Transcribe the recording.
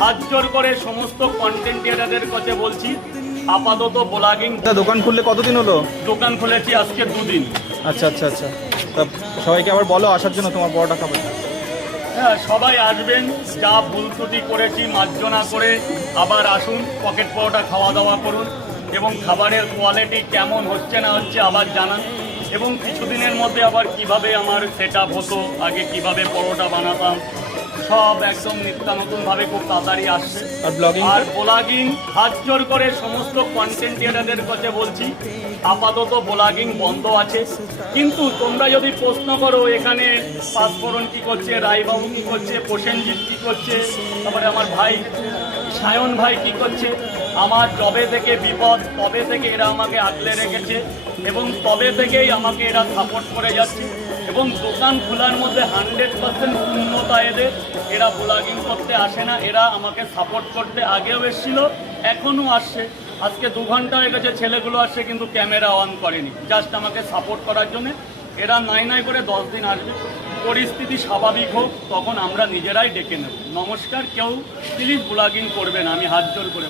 হাত জোর করে সমস্ত কন্টেন্ট ক্রিয়েটারদের কাছে বলছি, আপাতত ব্লগিং দোকান খুললে কতদিন হলো? দোকান খুলেছি আজকে 2 দিন। আচ্ছা আচ্ছা আচ্ছা, তা সবাইকে আবার বলো আসার জন্য তোমার পরোটা খাবে। হ্যাঁ, সবাই আসবেন, যা ভুল ত্রুটি করেছি মার্জনা করে আবার আসুন, পকেট পরোটা খাওয়া দাওয়া করুন এবং খাবারের কোয়ালিটি কেমন হচ্ছে না হচ্ছে আবার জানান, এবং কিছুদিনের মধ্যে আবার কিভাবে আমার সেট আপ হতো, আগে কিভাবে পরোটা বানাতাম, সব একদম নিত্য নতুনভাবে খুব তাড়াতাড়ি আসছে। আর ব্লগিং হাত জোর করে সমস্ত কন্টেন্ট ক্রিয়েটারদের কাছে বলছি, আপাতত ব্লগিং বন্ধ আছে। কিন্তু তোমরা যদি প্রশ্ন করো এখানে পাঁচফোড়ন কী করছে, রায়বাবু কী করছে, প্রসেনজিৎ কী করছে, তারপরে আমার ভাই সায়ন ভাই কী করছে, আমার যবে থেকে বিপদ তবে থেকে এরা আমাকে আগলে রেখেছে এবং তবে থেকেই আমাকে এরা সাপোর্ট করে যাচ্ছে এবং দোকান খোলার মধ্যে 100% পূর্ণতা এদের। এরা ব্লগিং করতে আসে না, এরা আমাকে সাপোর্ট করতে আগেও এসেছিল, এখনও আসছে। আজকে 2 ঘন্টা হয়ে গেছে ছেলেগুলো আসছে কিন্তু ক্যামেরা অন করেনি, জাস্ট আমাকে সাপোর্ট করার জন্য। এরা নাই করে 10 দিন আসবে, পরিস্থিতি স্বাভাবিক হোক তখন আমরা নিজেরাই ডেকে নেব। নমস্কার, কেউ প্লিজ ব্লগিং করবেন, আমি হাত জোর করে